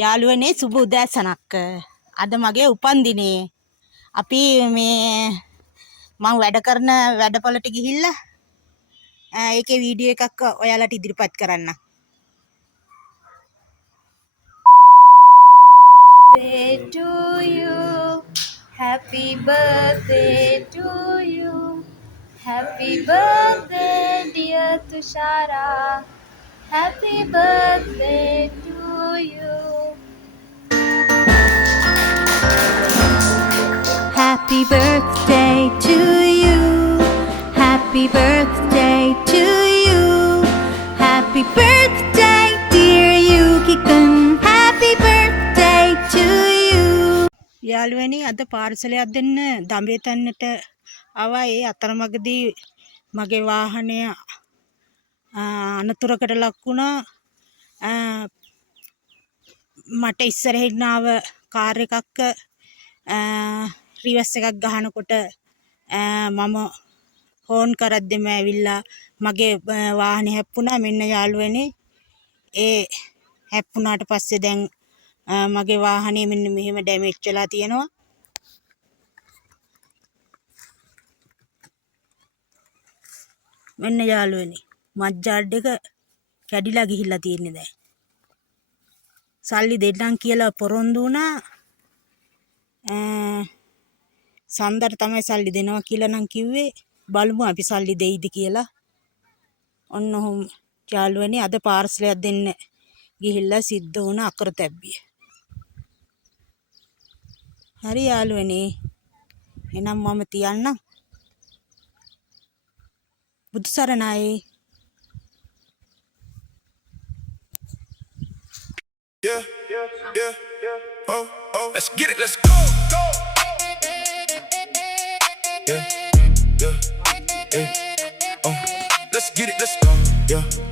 යාළුවනේ සුබ උදෑසනක්. අද මගේ උපන්දිනේ. අපි මේ මම වැඩ කරන වැඩපොළට ගිහිල්ලා ඒකේ වීඩියෝ එකක් ඔයාලට ඉදිරිපත් කරන්න. Birthday to you. Happy birthday to you. Happy birthday, dear Tushara. Happy birthday to you. Happy birthday to you. Happy birthday to you. Happy birthday, dear Yuki-kun. Happy birthday to you. යාළුවනේ අද පාර්සලයක් දෙන්න දඹේතන්නට ආවා. ඒ අතරමඟදී මගේ වාහනය අනතුරකට ලක් වුණා. මට ඉස්සරහින් ආව කාර් එකක් රිවර්ස් එකක් ගහනකොට මම හෝන් කරද්දිම ඇවිල්ලා මගේ වාහනේ හැප්පුණා. මෙන්න යාළුවනේ ඒ හැප්පුණාට පස්සේ දැන් මගේ වාහනේ මෙන්න මෙහෙම ඩැමේජ් වෙලා තියෙනවා. මෙන්න යාළුවනේ මජ්ජාඩ් එක කැඩිලා ගිහිල්ලා තියෙන්නේ දැන්. සල්ලි දෙන්නම් කියලා පොරොන්දු වුණා. සන්දර තමයි සල්ලි දෙනවා කියලා නම් කිව්වේ. බලමු අපි සල්ලි දෙයිද කියලා. ඔන්න ඔහොම යාළුවනේ අද පාර්සලයක් දෙන්න ගිහිල්ලා සිද්ධ වුණ අකරතැබ්බිය. හරි යාළුවනේ. එහෙනම් මම තියන්නම්. බුදු සරණයි. Yeah, oh, let's get it, let's go. Yeah, let's get it, let's go. Yeah.